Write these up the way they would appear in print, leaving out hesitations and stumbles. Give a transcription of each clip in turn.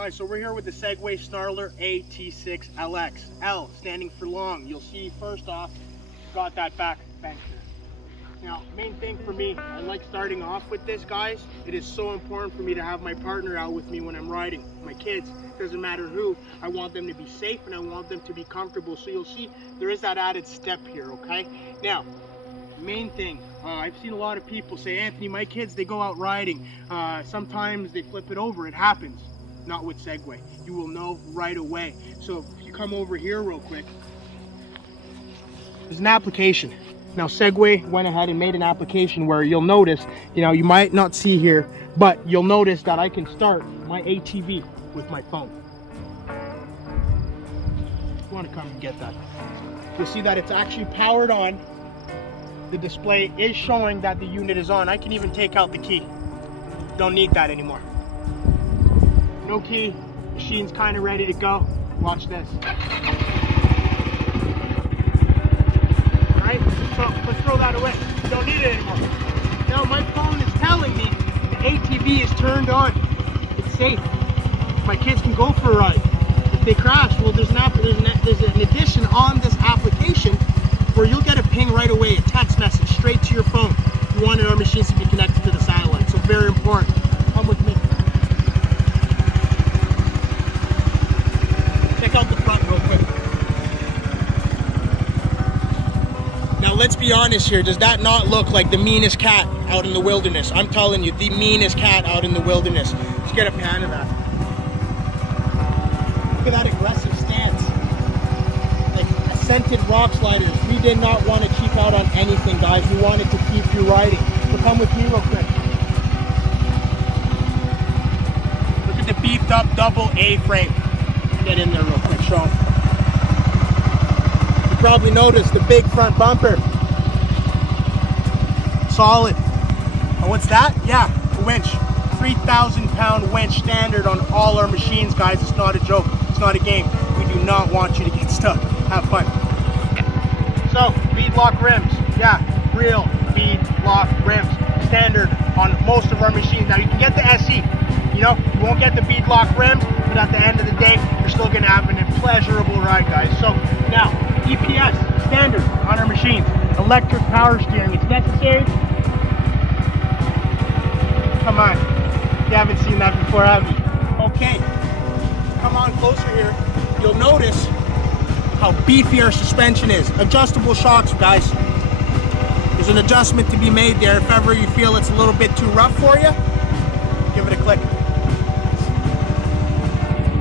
Alright, so we're here with the Segway Snarler AT6L. L standing for long. You'll see first off, got that back bench here. Now, main thing for me, I like starting off with this, guys. It is so important for me to have my partner out with me when I'm riding. My kids, doesn't matter who, I want them to be safe and I want them to be comfortable. So you'll see there is that added step here, okay? Now, main thing, I've seen a lot of people say, Anthony, my kids, they go out riding. Sometimes they flip it over, it happens. Not with Segway. You will know right away. So if you come over here real quick, there's an application. Now Segway went ahead and made an application where you'll notice, you might not see here, but you'll notice that I can start my ATV with my phone. You want to come and get that. You'll see that it's actually powered on. The display is showing that the unit is on. I can even take out the key. Don't need that anymore. No key, machine's kind of ready to go. Watch this. Alright, so let's throw that away. Don't need it anymore. Now my phone is telling me the ATV is turned on. It's safe. My kids can go for a ride. If they crash, well, there's an addition on this application where you'll get a ping right away, a text message straight to your phone. You wanted our machines to be connected to the satellite, so very important. Come with me. Check out the front real quick. Now let's be honest here, does that not look like the meanest cat out in the wilderness? I'm telling you, the meanest cat out in the wilderness. Let's get a pan of that. Look at that aggressive stance. Like scented rock sliders. We did not want to cheap out on anything, guys. We wanted to keep you riding. So come with me real quick. Look at the beefed up double A frame. Get in there real quick, show them. You probably noticed the big front bumper. Solid. And what's that? Yeah, a winch. 3,000 pound winch standard on all our machines, guys. It's not a joke. It's not a game. We do not want you to get stuck. Have fun. So, bead lock rims. Yeah, real bead lock rims. Standard on most of our machines. Now you can get the SE. You won't get the bead lock rims, but at the end of the day, you're still going to have an pleasurable ride, guys. So now, EPS, standard on our machines. Electric power steering, it's necessary. Come on, you haven't seen that before, have you? Okay, come on closer here. You'll notice how beefy our suspension is. Adjustable shocks, guys. There's an adjustment to be made there. If ever you feel it's a little bit too rough for you, give it a click.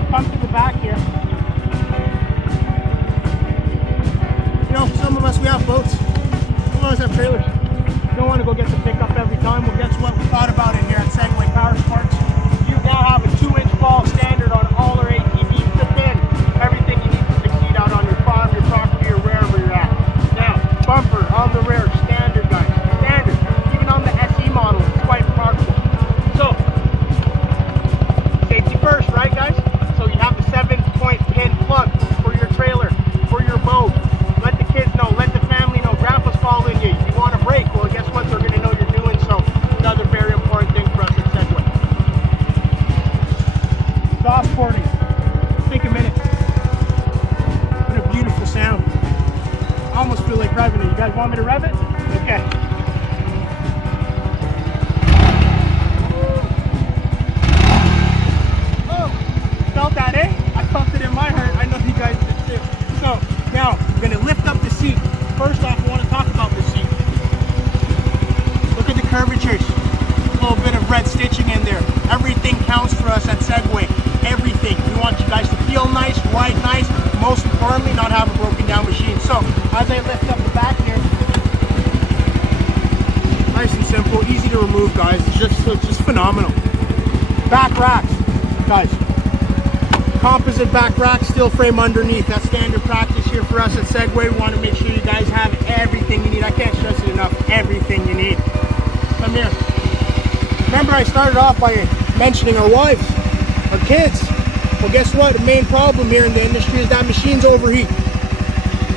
Come to the back here. Some of us, we have boats. Some of us have trailers. You don't want to go get the pickup every time. Well, guess what? We thought about it here at Segway Powersports. You now have a 2-inch ball standard on all our ATVs to pin. Everything you need to succeed out on your farm, your property, or wherever you're at. Now, bumper on the rear, standard, guys. Standard. Even on the SE model, it's quite remarkable. So, safety first, right, guys? So you have the 7-point pin plug for your trailer, for your boat. Let the kids know, let the family know. Grandpa's calling you. You want a break? Well, guess what? They're going to know you're doing so. Another very important thing for us at Segway. Soft porting. Take a minute. What a beautiful sound. I almost feel like revving it. You guys want me to rev it? Okay. Felt that, eh? I felt it in my heart. I know you guys did too. So now we're gonna lift up the seat. First off, I want to talk about the seat. Look at the curvatures. A little bit of red stitching in there. Everything counts for us at Segway. Everything. We want you guys to feel nice, ride nice, most importantly, not have a broken down machine. So as I lift up the back here, nice and simple, easy to remove, guys. It's just phenomenal. Back racks, guys. Composite back rack, steel frame underneath. That's standard practice here for us at Segway. We want to make sure you guys have everything you need. I can't stress it enough. Everything you need. Come here. Remember, I started off by mentioning our wives, our kids. Well, guess what? The main problem here in the industry is that machines overheat.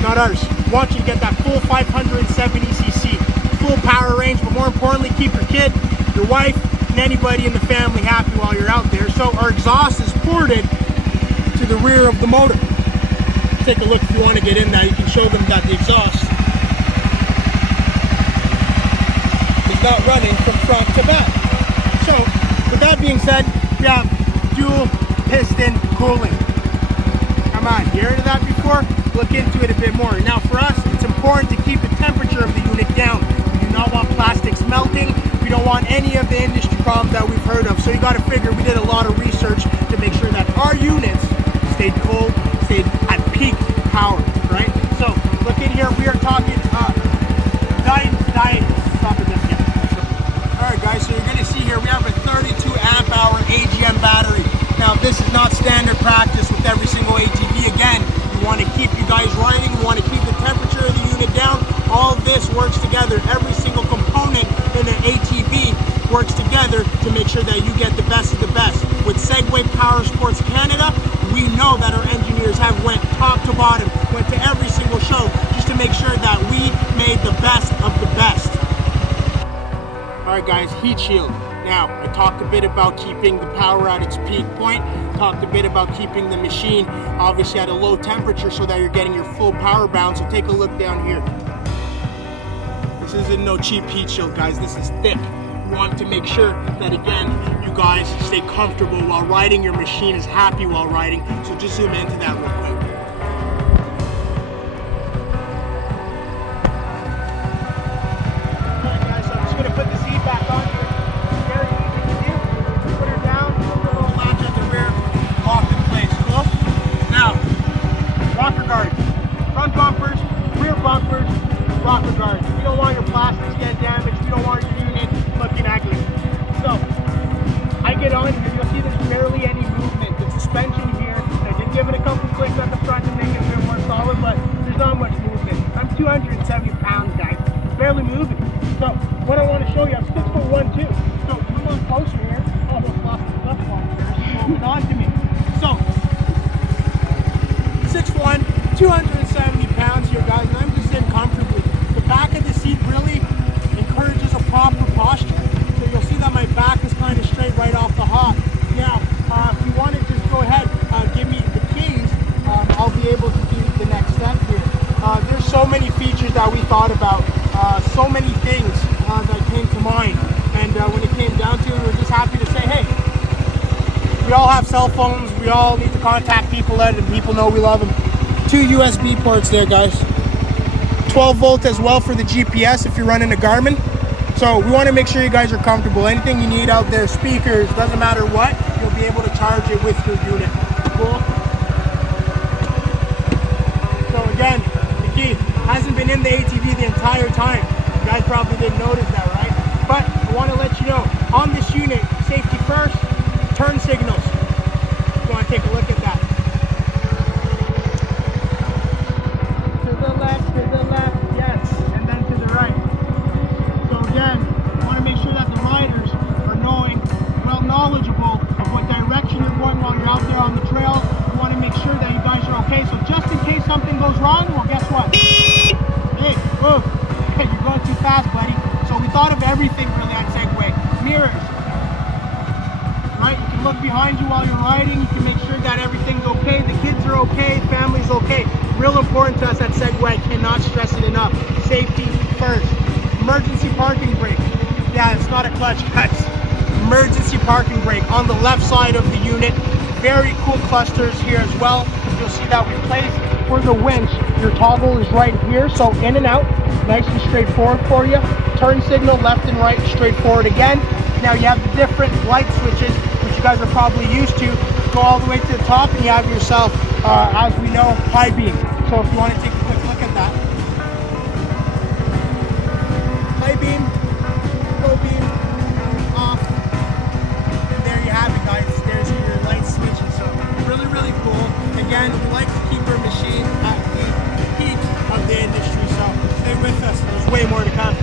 Not ours. We want you to get that full 570cc, full power range, but more importantly, keep your kid, your wife, and anybody in the family happy while you're out there. So our exhaust is ported to the rear of the motor. Take a look if you want to get in there. You can show them that the exhaust is not running from front to back. So, with that being said, we have dual piston cooling. Come on, you heard of that before? Look into it a bit more. Now for us, it's important to keep the temperature of the unit down. We do not want plastics melting. We don't want any of the industry problems that we've heard of. So you got to figure we did a lot of research to make sure that our units stayed cold, stayed at peak power, right? So look in here, we are talking stop it just yet. Alright guys, so you're going to see here we have a 32 amp hour AGM battery. Now this is not standard practice with every single ATV. Again, we want to keep you guys riding, we want to keep the temperature of the unit down. All this works together. Every single component in an ATV works together to make sure that you get the best of the best. With Segway Powersports Canada, we know that our engineers have went top to bottom, went to every single show just to make sure that we made the best of the best. Alright guys, heat shield. Now, I talked a bit about keeping the power at its peak point, talked a bit about keeping the machine obviously at a low temperature so that you're getting your full power bound. So take a look down here. This isn't no cheap heat shield, guys, this is thick. We want to make sure that, again, you guys stay comfortable while riding, your machine is happy while riding. So just zoom into that real quick. Alright guys, so I'm just going to put the seat back on here. It's very easy to do. Put her down, put the little latch at the rear, lock in place. Cool? Now, rocker guards. Front bumpers, rear bumpers, rocker guards. We don't want your plastics get damaged. We don't want your unit looking ugly. So, I get on here, you'll see there's barely any movement. The suspension here, I did give it a couple clicks at the front to make it a bit more solid, but there's not much movement. I'm 270 pounds, guys. Barely moving. So, what I want to show you, I'm 6'1" too. So, come on closer here. Almost lost the flip phone here. She's moving on to me. So, 6'1", 270 pounds here, guys, and I'm just sitting comfortably. The back of the seat really encourages a proper posture. So you'll see that my back is kind of straight right off the hop. Now, if you want to just go ahead, give me the keys, I'll be able to do the next step here. There's so many features that we thought about, so many things that came to mind. And when it came down to it, we were just happy to say, hey, we all have cell phones, we all need to contact people out and people know we love them. 2 USB ports there, guys. 12 volt as well for the GPS if you're running a Garmin. So we want to make sure you guys are comfortable. Anything you need out there, speakers, doesn't matter what, you'll be able to charge it with your unit. Cool? So again, the key hasn't been in the ATV the entire time. You guys probably didn't notice that, right? But I want to let you know, on this unit, safety first, turn signals. You want to take a look at that. To the left, yes, and then to the right. So again, I want to make sure that the riders are knowledgeable of what direction you're going while you're out there on the trails. We want to make sure that you guys are okay. So just in case something goes wrong, well, guess what? Hey, whoa, hey, you're going too fast, buddy. So we thought of everything really at Segway. Mirrors, right? You can look behind you while you're riding. You can make sure that everything's okay. The kids are okay. Family's okay. Real important to us at Segway. Cannot stress it enough. Safety first. Emergency parking brake. Yeah, it's not a clutch, guys. Emergency parking brake on the left side of the unit. Very cool clusters here as well. You'll see that we placed for the winch. Your toggle is right here, so in and out, nice and straightforward for you. Turn signal left and right, straightforward again. Now you have the different light switches, which you guys are probably used to. Go all the way to the top, and you have yourself, as we know, high beam. So if you want to take a quick look at that. High beam, low beam, off. And there you have it, guys. There's your light switches. So really, really cool. Again, we like to keep our machine at the peak of the industry. So stay with us. There's way more to come.